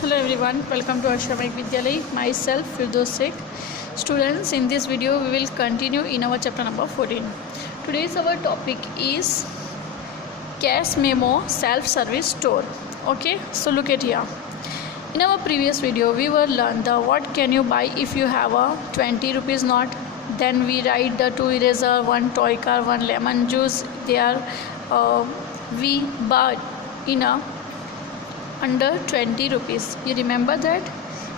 Hello everyone, welcome to Ashramik Vidyalay. Myself Firdaus Sheikh. Students, in this video we will continue in our chapter number 14. Today's our topic is cash memo self-service store. Okay, so look at here. In our previous video we were learned the what can you buy if you have a 20 rupees note. Then we write the 2 eraser, 1 toy car, 1 lemon juice. There we bought in a under 20 rupees. You remember that?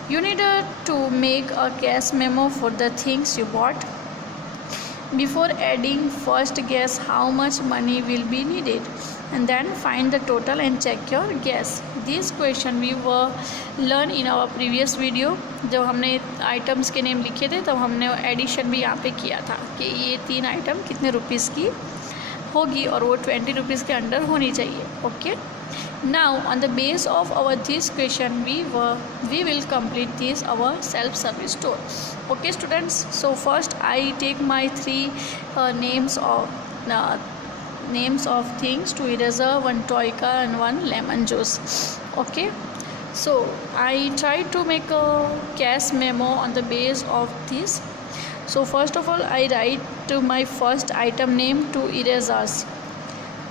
You need to make a cash memo for the things you bought. Before adding, first guess how much money will be needed and then find the total and check your guess. This question we were learn in our previous video. जब हमने items के name लिखे थे तब हमने addition भी यहाँ पे किया था कि ये 3 आइटम कितने रुपीज़ की होगी और वो 20 रुपीज़ के अंडर होनी चाहिए. Okay. Now on the base of our this question we will complete this our self-service store. Okay students, so first I take my 3 names of things, 2 eraser, 1 toy car and 1 lemon juice. Okay, so I try to make a cash memo on the base of this. So first of all I write to my first item name 2 erasers.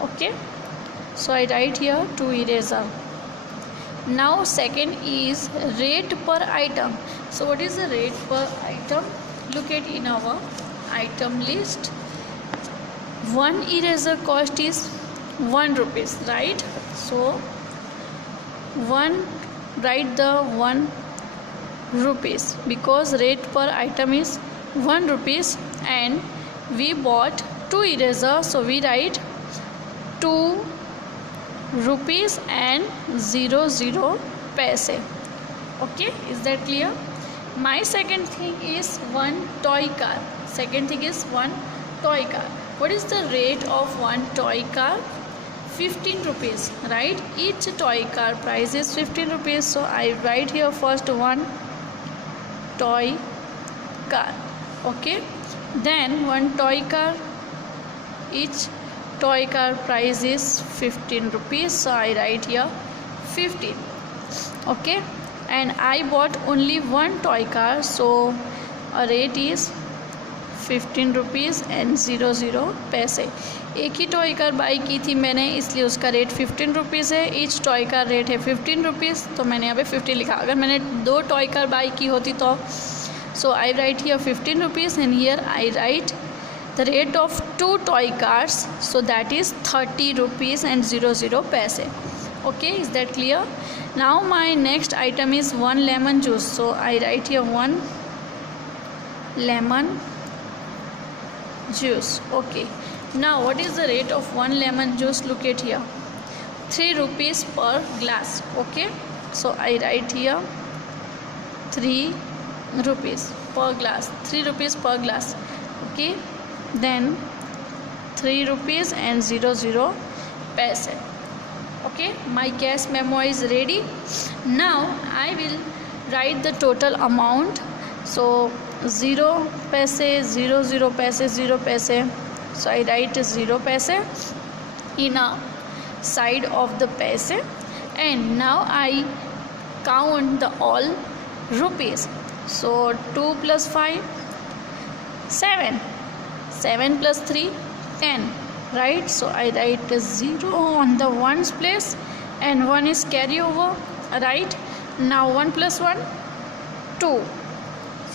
Okay, so I write here 2 eraser. Now second is rate per item. So what is the rate per item? Look at in our item list. 1 eraser cost is 1 rupees, right? So write the 1 rupees because rate per item is 1 rupees and we bought 2 eraser, so we write 2 rupees and 00 paise. Okay, is that clear? My second thing is 1 toy car. Second thing is 1 toy car. What is the rate of 1 toy car? 15 rupees, right? Each toy car price is 15 rupees, so I write here first 1 toy car. Okay, then 1 toy car, each toy car price is 15 rupees, so I write here 15. Okay, and I bought only 1 toy car, so a rate is 15 rupees and 00 पैसे. एक ही toy car by की थी मैंने, इसलिए उसका rate 15 rupees है. Each toy car rate है 15 rupees, तो मैंने यहाँ पे 15 लिखा. अगर मैंने 2 टॉय कार बाई की होती तो so I write here 15 rupees and here I write the rate of 2 toy cars, so that is 30 rupees and 00 paise. Okay, is that clear? Now my next item is 1 lemon juice, so I write here 1 lemon juice. Okay, now what is the rate of 1 lemon juice? Look at here, 3 rupees per glass. Okay, so I write here 3 rupees per glass, 3 rupees per glass. Okay, then 3 rupees and 00 paise. Okay, my cash memo is ready. Now I will write the total amount. So 0 paise, 00 paise, 0 paise, so I write 0 paise in a side of the paise, and now I count the all rupees. So 2 plus 5 7, 7 plus 3 10, right? So I write 0 on the ones place and 1 is carry over, right? Now 1 plus 1 2,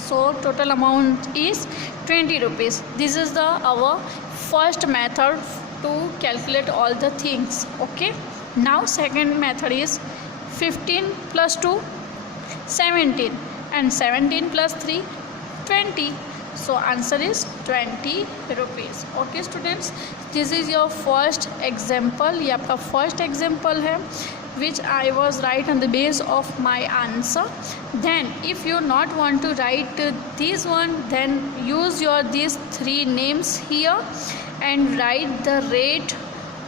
so total amount is 20 rupees. This is the our first method to calculate all the things. Okay, now second method is 15 plus 2 17 and 17 plus 3 20, so answer is 20 rupees. Okay students, this is your first example. ये आपका first example है which I was write on the base of my answer. Then if you not want to write this one, then use your these 3 names here and write the rate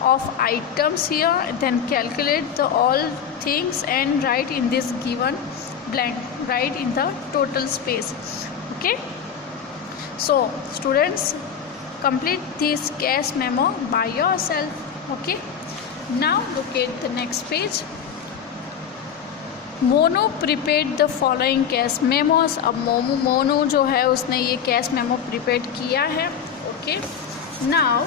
of items here, then calculate the all things and write in this given blank, write in the total space. Okay, so students, complete this cash memo by yourself. Okay, now look at the next page. Mono prepared the following cash memos. अब Mono जो है उसने ये cash memo prepared किया है। Okay, now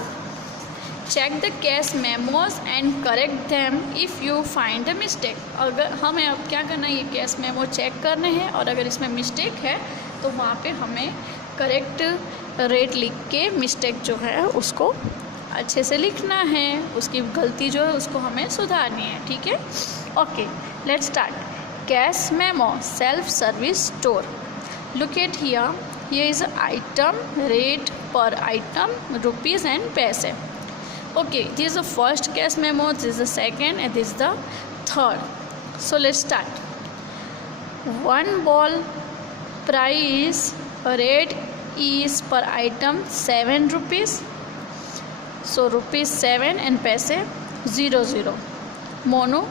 check the cash memos and correct them if you find a mistake. अगर हमें अब क्या करना है, ये कैश मेमो चेक करने हैं और अगर इसमें मिस्टेक है तो वहाँ पे हमें करेक्ट रेट लिख के मिस्टेक जो है उसको अच्छे से लिखना है, उसकी गलती जो है उसको हमें सुधारनी है। ठीक है, okay, let's start. Cash memo self service store. Look at here is item, rate पर आइटम, रुपीज़ एंड पैसे. Okay, this is the first cash memo, this is the second, and this is the third. So let's start. One ball price rate is per item 7 rupees. So rupees 7 and paise 00. Mono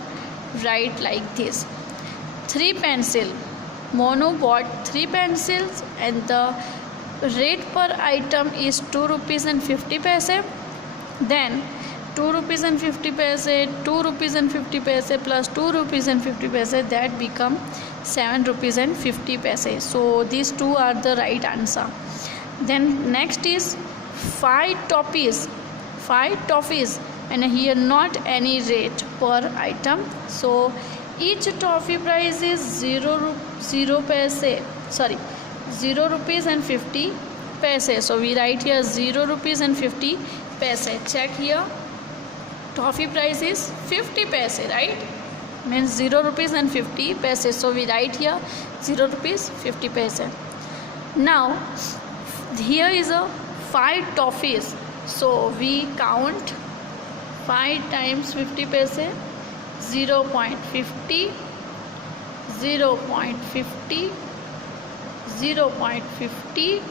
write like this. 3 pencil. Mono bought 3 pencils and the rate per item is 2 rupees and 50 paise. Then 2 rupees and 50 paise, 2 rupees and 50 paise plus 2 rupees and 50 paise, that become 7 rupees and 50 paise. So these two are the right answer. Then next is 5 toffees. 5 toffees and here not any rate per item. So each toffee price is 0 rupees and 50 paise. So we write here 0 rupees and 50 paise. Check here, toffee price is 50 paise, right? Means 0 rupees and 50 paise. So we write here 0 rupees 50 paise. Now here is a 5 toffees. So we count 5 times 50 paise. 0.50, 0.50, 0.50,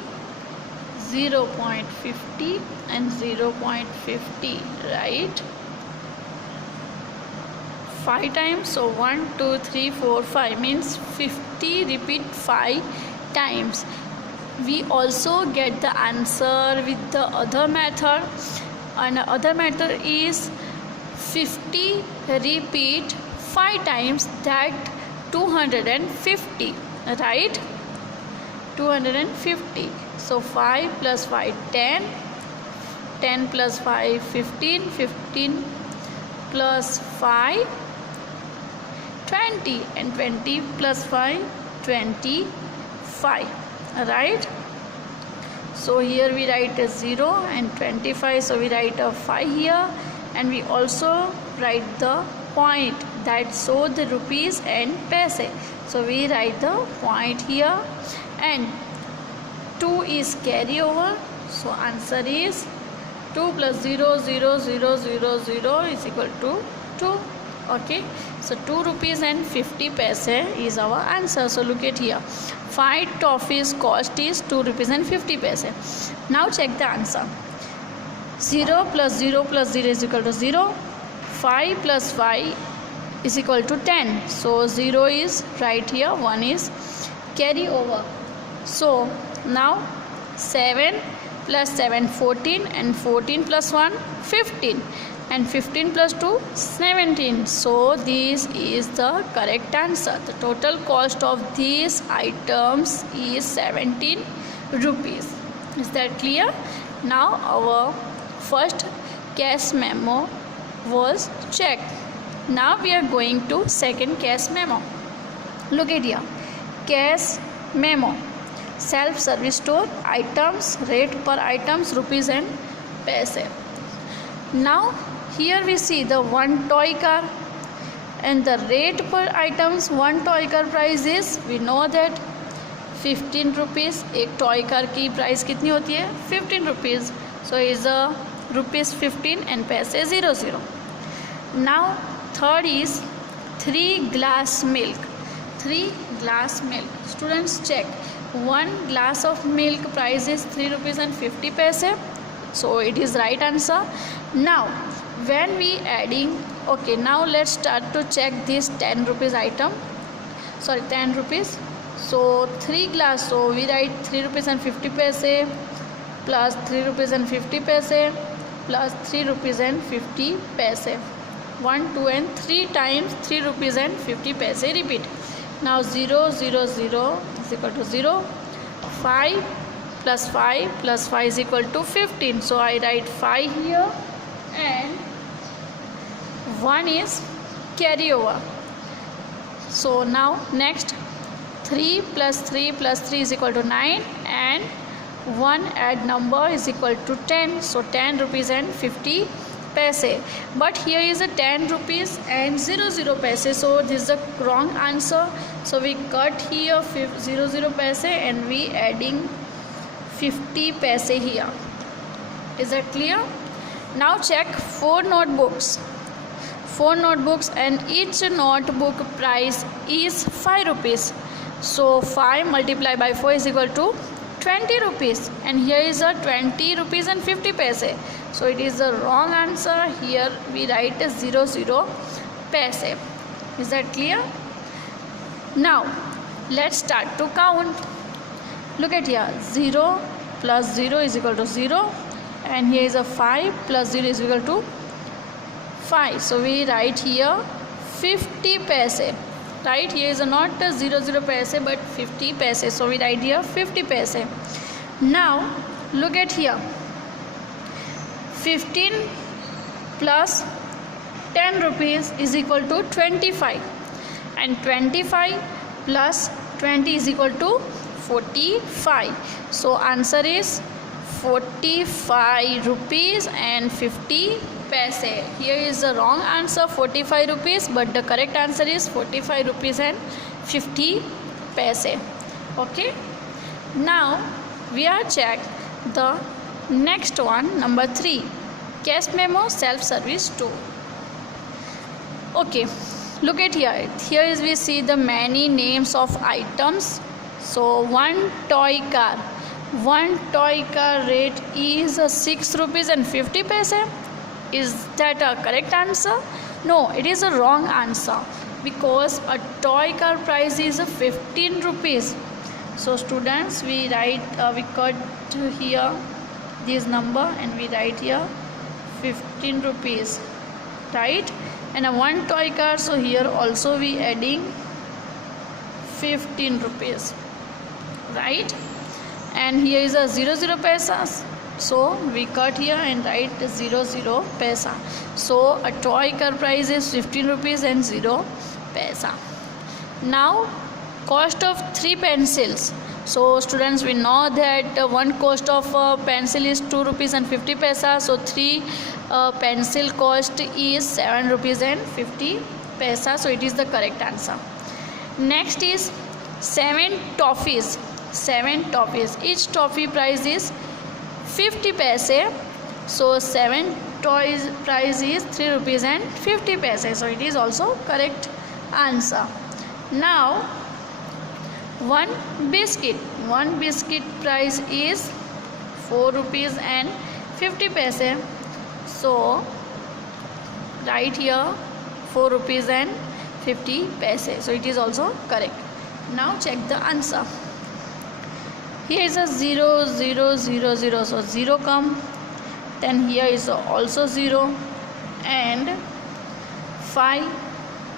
0.50 and 0.50, right? 5 times, so 1 2 3 4 5 means 50. Repeat 5 times. We also get the answer with the other method, and other method is 50 repeat 5 times, that 250, right? 250. So 5 plus 5 10, 10 plus 5 15, 15 plus 5 20, and 20 plus 5 25, right? So here we write a 0 and 25, so we write a 5 here, and we also write the point that show the rupees and paise. So we write the point here, and 2 is carry over, so answer is 2 plus 0 0 0 0 0 is equal to 2. Okay, so 2 rupees and 50 paise is our answer. So look at here, 5 toffees cost is 2 rupees and 50 paise. Now check the answer. 0 plus 0 plus 0 is equal to 0. 5 plus 5 is equal to 10. So 0 is right here, 1 is carry over. So now 7 plus 7 14, and 14 plus 1 15, and 15 plus 2 17. So this is the correct answer. The total cost of these items is 17 rupees. Is that clear? Now our first cash memo was checked. Now we are going to second cash memo. Look at here, cash memo self service store, items, rate per items, rupees and paise. Now here we see the one toy car and the rate per items. One toy car price is, we know that 15 rupees. एक toy car की price कितनी होती है? 15 rupees. So is a rupees 15 and paise 00. Now third is 3 glass milk. 3 glass milk. Students check. 1 glass of milk price is 3 rupees and 50 paise. So it is right answer. Now when we adding, okay, now let's start to check this 10 rupees item. Sorry, 10 rupees. So 3 glass, so we write 3 rupees and 50 paise plus 3 rupees and 50 paise plus 3 rupees and 50 paise. 1, 2 and 3 times 3 rupees and 50 paise. Repeat. Now 0, 0, 0 is equal to 0. 5 plus 5 plus 5 is equal to 15. So I write 5 here and 1 is carry over. So now next 3 plus 3 plus 3 is equal to 9 and 1 add number is equal to 10. So 10 rupees and 50 paise. But here is a 10 rupees and 00 paise. So this is the wrong answer. So we cut here 00 paise and we adding 50 paise here. Is that clear? Now check 4 notebooks. 4 notebooks and each notebook price is 5 rupees. So 5 multiplied by 4 is equal to 20 rupees. And here is a 20 rupees and 50 paise. So it is the wrong answer. Here we write 00 paise. Is that clear? Now let's start to count. Look at here. 0 plus 0 is equal to 0. And here is a 5 plus 0 is equal to 5. So we write here 50 paise. Right, here is not 00 paise but 50 paise. So we write here 50 paise. Now look at here. 15 plus 10 rupees is equal to 25. And 25 plus 20 is equal to 45. So answer is 45 rupees and 50 paise. Here is the wrong answer 45 rupees, but the correct answer is 45 rupees and 50 paise. Okay. Now we are check the next one, number 3, cash memo self-service store. Okay, look at here. Here is we see the many names of items. So one toy car. One toy car rate is 6 rupees and 50 paise. Is that a correct answer? No, it is a wrong answer because a toy car price is 15 rupees. So students, we write we cut here this number and we write here 15 rupees, right? And a one toy car, so here also we adding 15 rupees, right? And here is a 00 paise. So we cut here and write 00 paise. So a toy car price is 15 rupees and 0 paise. Now cost of 3 pencils. So students, we know that one cost of pencil is 2 rupees and 50 paise. So 3 pencil cost is 7 rupees and 50 paise. So it is the correct answer. Next is 7 toffees. 7 toffees. Each toffee price is 50 paise. So 7 toys price is 3 rupees and 50 paise. So it is also correct answer. Now one biscuit. One biscuit price is 4 rupees and 50 paise. So right here 4 rupees and 50 paise. So it is also correct. Now check the answer. Here is a 0, 0, 0, 0. So 0 come. Then here is also 0. And 5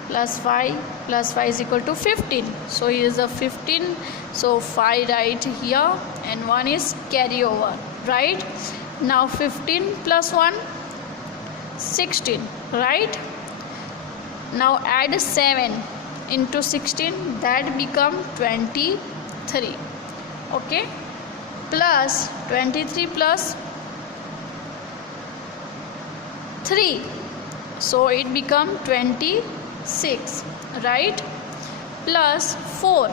plus 5 plus 5 is equal to 15. So here is a 15. So 5 right here. And 1 is carry over. Right? Now 15 plus 1, 16. Right? Now add 7 into 16. That become 23. Okay, plus 23 plus 3, so it become 26, right? Plus 4,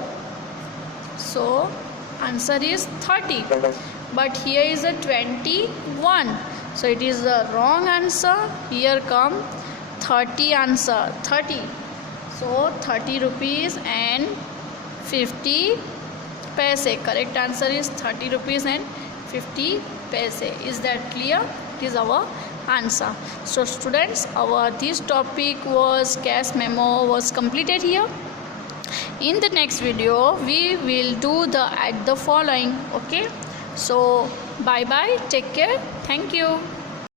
so answer is 30. But here is a 21, so it is the wrong answer. Here come 30 answer, 30. So 30 rupees and 50 paise. Correct answer is 30 rupees and 50 paise. Is that clear? It is our answer. So students, our this topic was cash memo was completed here. In the next video we will do the following. Okay, so bye bye, take care, thank you.